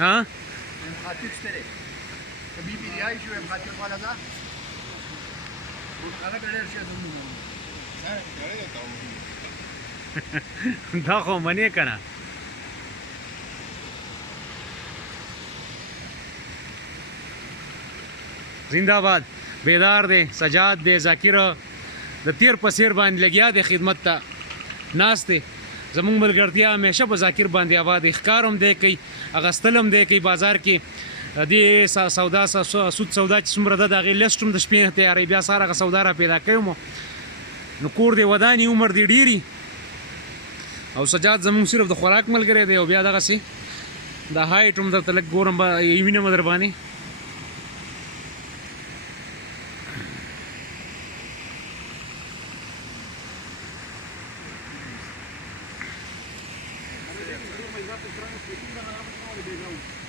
ها خاطر ستره کبي بيرياي شو خاطر والا دا انا ډېر شي زموږ دا خو منې کنه زنده‌باد بیدار دی سجاد دی ذاکر د تیر په سیر باندې لګیا دی خدمت ته ناس دی زمونږ ملګرتیا همیشه په ذاکر باندې آباد ښکار هم دی کوي اغستل هم دی کوي بازار کې دې سودا سود سودا چې څومره ده د هغې لیسټ هم د شپې نه تیاروي بیا سهار هغه سودا را پیدا کوي مو نو کور دی ودانې عمر دی ډېري او سجاد زمونږ صرف د خوراک ملګری دی او بیا دغسې د هایټ هم درته لږ ګورم وینم در باندې Gracias.